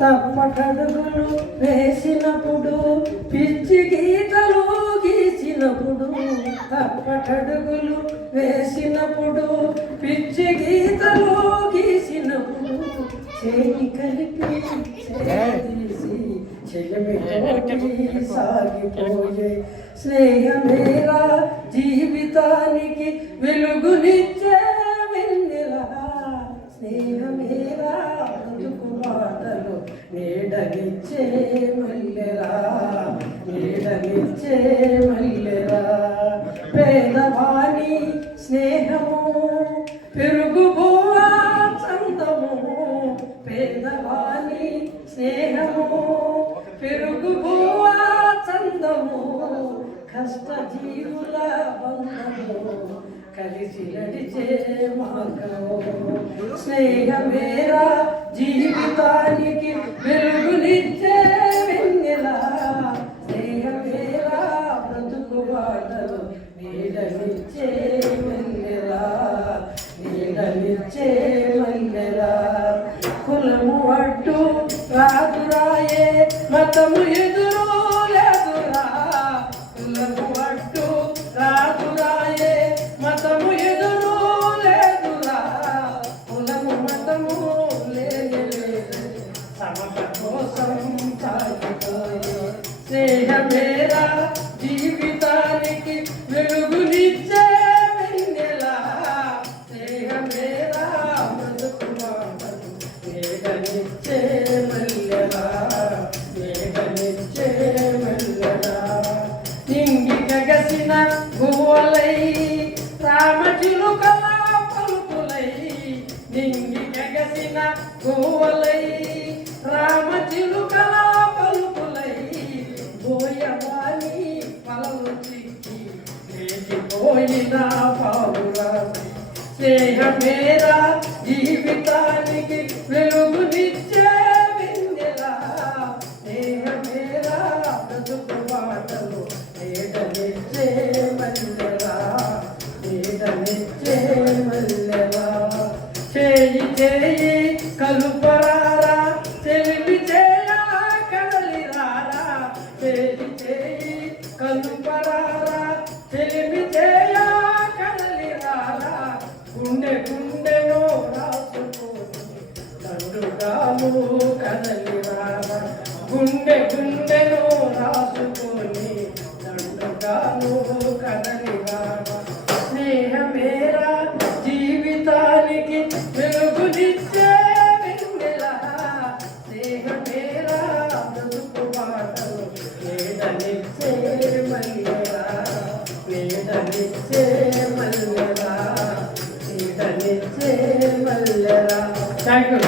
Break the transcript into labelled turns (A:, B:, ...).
A: తప్పటడుగులు వేసినప్పుడు పిచ్చి గీతలు గీసినప్పుడు తప్పటడుగులు వేసినప్పుడు పిచ్చి గీతలు గీసినప్పుడు చేయి కలిపి చేసి సాగిపోయే స్నేహమేరా జీవితానికి విలువ నీడనిచ్చే మల్లెరా నీడనిచ్చే మల్లెరా పేదవాణి స్నేహము పెరుగు బువ్వా చందము. పేదవాణి స్నేహము పెరుగు బువ్వా చందము. కష్ట జీవుల బంధము కలిసి నడిచే మార్గము. స్నేహమేరా జీవితానికి నీడనిచ్చే మల్లెలా నీడనిచ్చే మల్లెలా. కులము అడ్డు రాదురాయే మతము ఎదురు లేదురా. కులము అడ్డు రాదురాయే మతము ఎదురు లేదురా. కులము మతము లేదు. సమత కోసం స్నేహమేరా. రామచిలుకల పలుకులై నింగి గగసిన గోవలై పోయినా పావురా స్నేహమేరా జీవితానికి వెలుగునిచ్చే వెన్నెలా స్నేహమేరా బ్రతుకు మాటలు నీడనిచ్చే మల్లెలా? నీడనిచ్చే మల్లెలా? చేయి చేయి కలుపు దండుగాలు కదలిరారా గుండె గుండెను రాసుకొని దండుగాలు కదలిరారా స్నేహమేరా జీవితానికి వెలుగునిచ్చే వెన్నెలా. స్నేహమేరా బ్రతుకు మాటలు వేదనిచ్చే మల్లెలా. వేదనిచ్చే మల్లెలా. వేదనిచ్చే మల్లెలా. Thank you